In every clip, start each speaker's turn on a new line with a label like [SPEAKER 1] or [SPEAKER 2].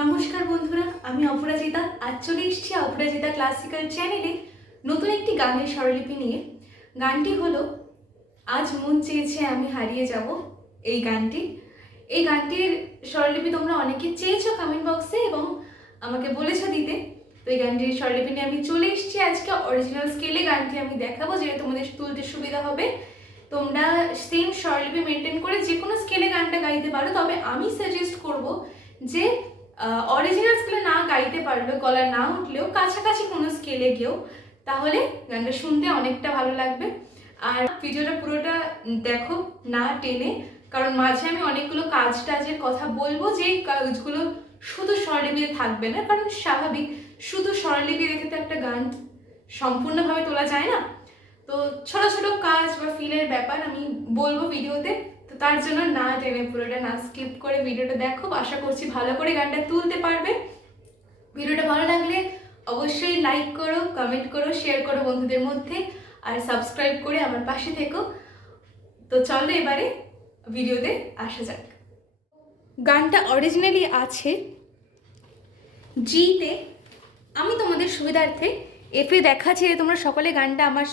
[SPEAKER 1] নমস্কার বন্ধুরা, আমি অপরাজিতা। আজ চলে এসেছি অপরাজিতা ক্লাসিক্যাল চ্যানেলে নতুন একটি গানের স্বরলিপি নিয়ে। গানটি হলো, আজ মন চেয়েছে আমি হারিয়ে যাব। এই গানটি। এই গানটির স্বরলিপি তোমরা অনেকে চেয়েছো কমেন্ট বক্সে এবং আমাকে বলেছ দিতে। তো এই গানটির স্বরলিপি নিয়ে আমি চলে এসেছি আজকে। অরিজিনাল স্কেলে গানটি আমি দেখাবো, যেটা তোমাদের তুলতে সুবিধা হবে। তোমরা সেম স্বরলিপি মেনটেন করে যে কোনো স্কেলে গানটা গাইতে পারো, তবে আমি সাজেস্ট করব যে অরিজিনাল স্কেলে না গাইতে পারলেও গলা না উঠলেও, কাছাকাছি কোনো স্কেলে গিয়েও, তাহলে গানটা শুনতে অনেকটা ভালো লাগবে। আর ভিডিওটা পুরোটা দেখো না টেনে, কারণ মাঝে আমি অনেকগুলো কাজ টাজের কথা বলব যে কাজগুলো শুধু স্বরলিপিতে থাকবে না, কারণ স্বাভাবিক শুধু স্বরলিপি দেখে তো একটা গান সম্পূর্ণভাবে তোলা যায় না। তো ছোট ছোট কাজ বা ফিলের ব্যাপার আমি বলব ভিডিওতে। তার জন্য না টেনে পুরোটা না স্কিপ করে ভিডিওটা দেখো। আশা করছি ভালো করে গানটা তুলতে পারবে। ভিডিওটা ভালো লাগলে অবশ্যই লাইক করো কমেন্ট করো শেয়ার করো বন্ধুদের মধ্যে। আর সাবস্ক্রাইব করে আমার পাশে থেকো। তো চলো এবারে ভিডিওতে আসা যাক। গানটা অরিজিনালি আছে জিতে আমি তোমাদের সুবিধার্থে এফে দেখাচ্ছি তোমরা সকলে গানটা আমার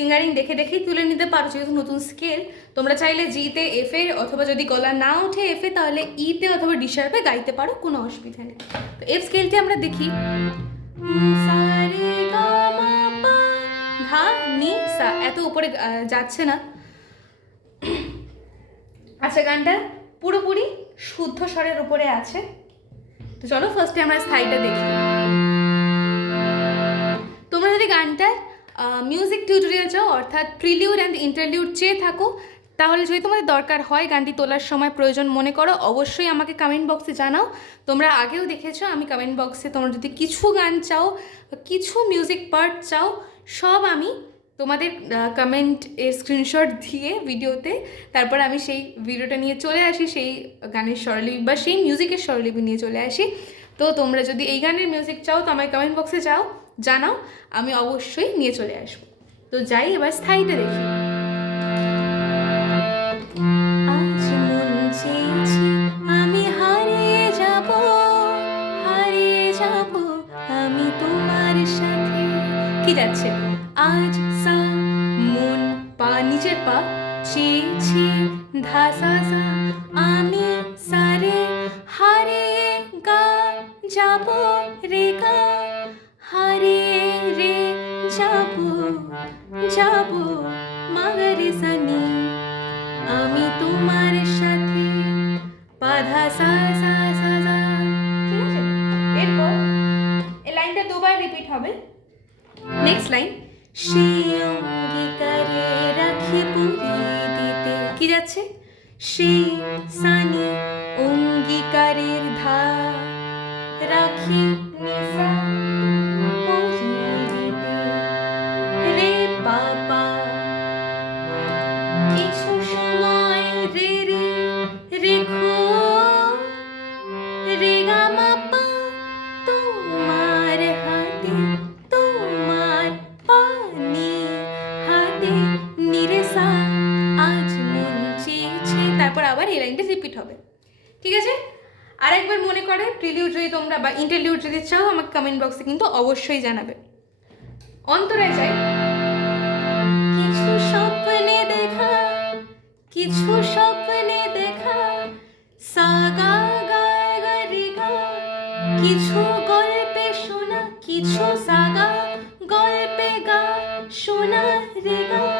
[SPEAKER 1] ফিঙ্গারিং দেখে দেখেই তুলে নিতে পারো, যেহেতু নতুন স্কেল। তোমরা চাইলে জিতে এফে অথবা যদি গলা না ওঠে এফে তাহলে ইতে অথবা ডিশার্পে গাইতে পারো, কোনো অসুবিধা নেই। তো এফ স্কেলটি আমরা দেখি। নি এত উপরে যাচ্ছে না। আচ্ছা গানটা পুরোপুরি শুদ্ধ স্বরের উপরে আছে। তো চলো ফার্স্টে আমরা স্থায়ীটা দেখি। তোমরা যদি গানটার মিউজিক টিউটোরিয়াল চাও, অর্থাৎ প্রিলিউড অ্যান্ড ইন্টারলিউড চেয়ে থাকো, তাহলে যদি তোমাদের দরকার হয় গানটি তোলার সময় প্রয়োজন মনে করো, অবশ্যই আমাকে কমেন্ট বক্সে জানাও। তোমরা আগেও দেখেছ, আমি কমেন্ট বক্সে তোমরা যদি কিছু গান চাও, কিছু মিউজিক পার্ট চাও, সব আমি তোমাদের কমেন্ট এর স্ক্রিনশট দিয়ে ভিডিওতে তারপর আমি সেই ভিডিওটা নিয়ে চলে আসি, সেই গানের স্বরলিপি বা সেই মিউজিকের স্বরলিপি নিয়ে চলে আসি। তো তোমরা যদি এই গানের মিউজিক চাও, তো আমায় কমেন্ট বক্সে যাও। জানাও, আমি অবশ্যই নিয়ে চলে আসব। তো যাই, এবার স্থায়ীটা দেখি। যাচ্ছে? আজ সা মন পা নিচের পা চেয়েছি ধা সা তোমার সাথে। বাধা, সা সা সা সা। এরপর এই লাইনটা দুবার রিপিট হবে। নেক্সট লাইন সে অঙ্গীকারে রাখি পুরি দিতে। কি যাচ্ছে? সে সানি অঙ্গীকারের ধা। রাখি নিসা। লাইনটা রিপিট হবে। ঠিক আছে? আরেকবার মনে করে প্রিলিউড যদি তোমরা বা ইন্টারলিউড যদি চাও, আমাকে কমেন্ট বক্সে কিন্তু অবশ্যই জানাবে। অন্তরায় যাই। কিছু স্বপ্নে দেখা, কিছু স্বপ্নে দেখা, সাগা কিছু গল্পে শোনা, কিছু সাগা গল্পে গা, শোনা রে গা।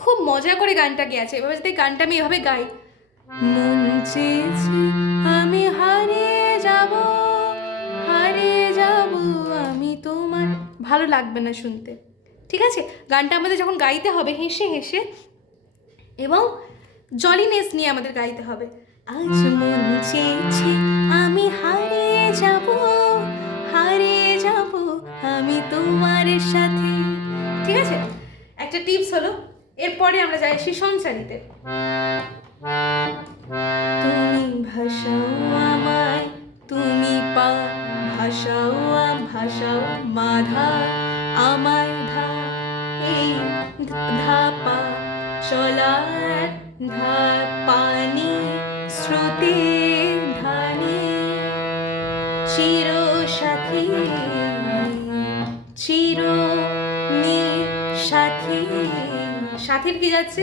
[SPEAKER 1] খুব মজা করে গানটা গেছে। এভাবে যদি গানটা আমি এভাবে গাই। মন আমি হারিয়ে যাব হারিয়ে যাব আমি তোমার। ভালো লাগবে না শুনতে। ঠিক আছে? গানটা আমাদের যখন গাইতে হবে, হেসে হেসে এবং জলিনেস নিয়ে আমাদের গাইতে হবে। আজ মন চেয়েছে আমি হারিয়ে যাব হারিয়ে যাব আমি তোমার সাথে। ঠিক আছে? একটা টিপস হলো এরপরে আমরা যাই আসি সঞ্চারিতে তুমি ভাষাও আমায়, তুমি পা ভাষাও ভাষাও মাধা, আমায় ধা, এই ধাপা চলার ধা পানি শ্রুতি ধানি চির সাথী চির নি সাথী সাথীর কি যাচ্ছে?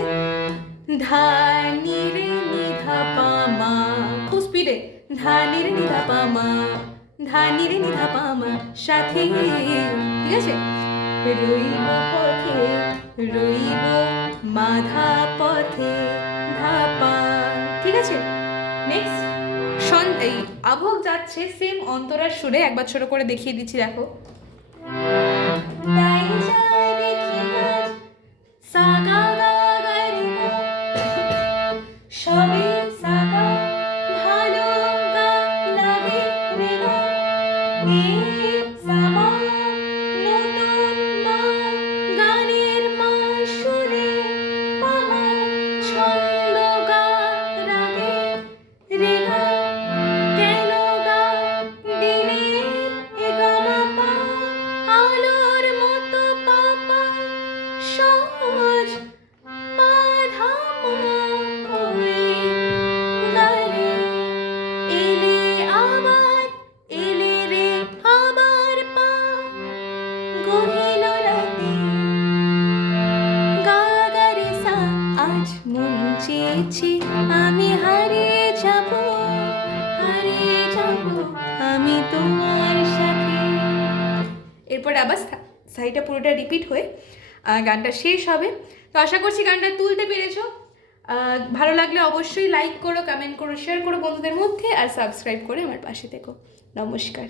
[SPEAKER 1] ধানি রে নিধা পামা। খুব স্পিডে ধানি রে নিধা পামা। ধানি রে নিধা পামা। সাথী। ঠিক আছে? রইব পথে, রইব মাধা পথে, ধাপা। ঠিক আছে? নেক্সট সন আবহ যাচ্ছে সেম অন্তরার সুরে। একবার ছোট করে দেখিয়ে দিচ্ছি, দেখো। গহীন রাতে গা গা রে সা আজ মন চেয়েছে, আমি হারিয়ে যাব আমি তোমার সাথে। এরপর আবার সাইডটা পুরোটা রিপিট হয়ে গানটা শেষ হবে। তো আশা করছি গানটা তুলতে পেরেছ। ভালো লাগলে অবশ্যই লাইক করো কমেন্ট করো শেয়ার করো বন্ধুদের মধ্যে, আর সাবস্ক্রাইব করে আমার পাশে থেকো। নমস্কার।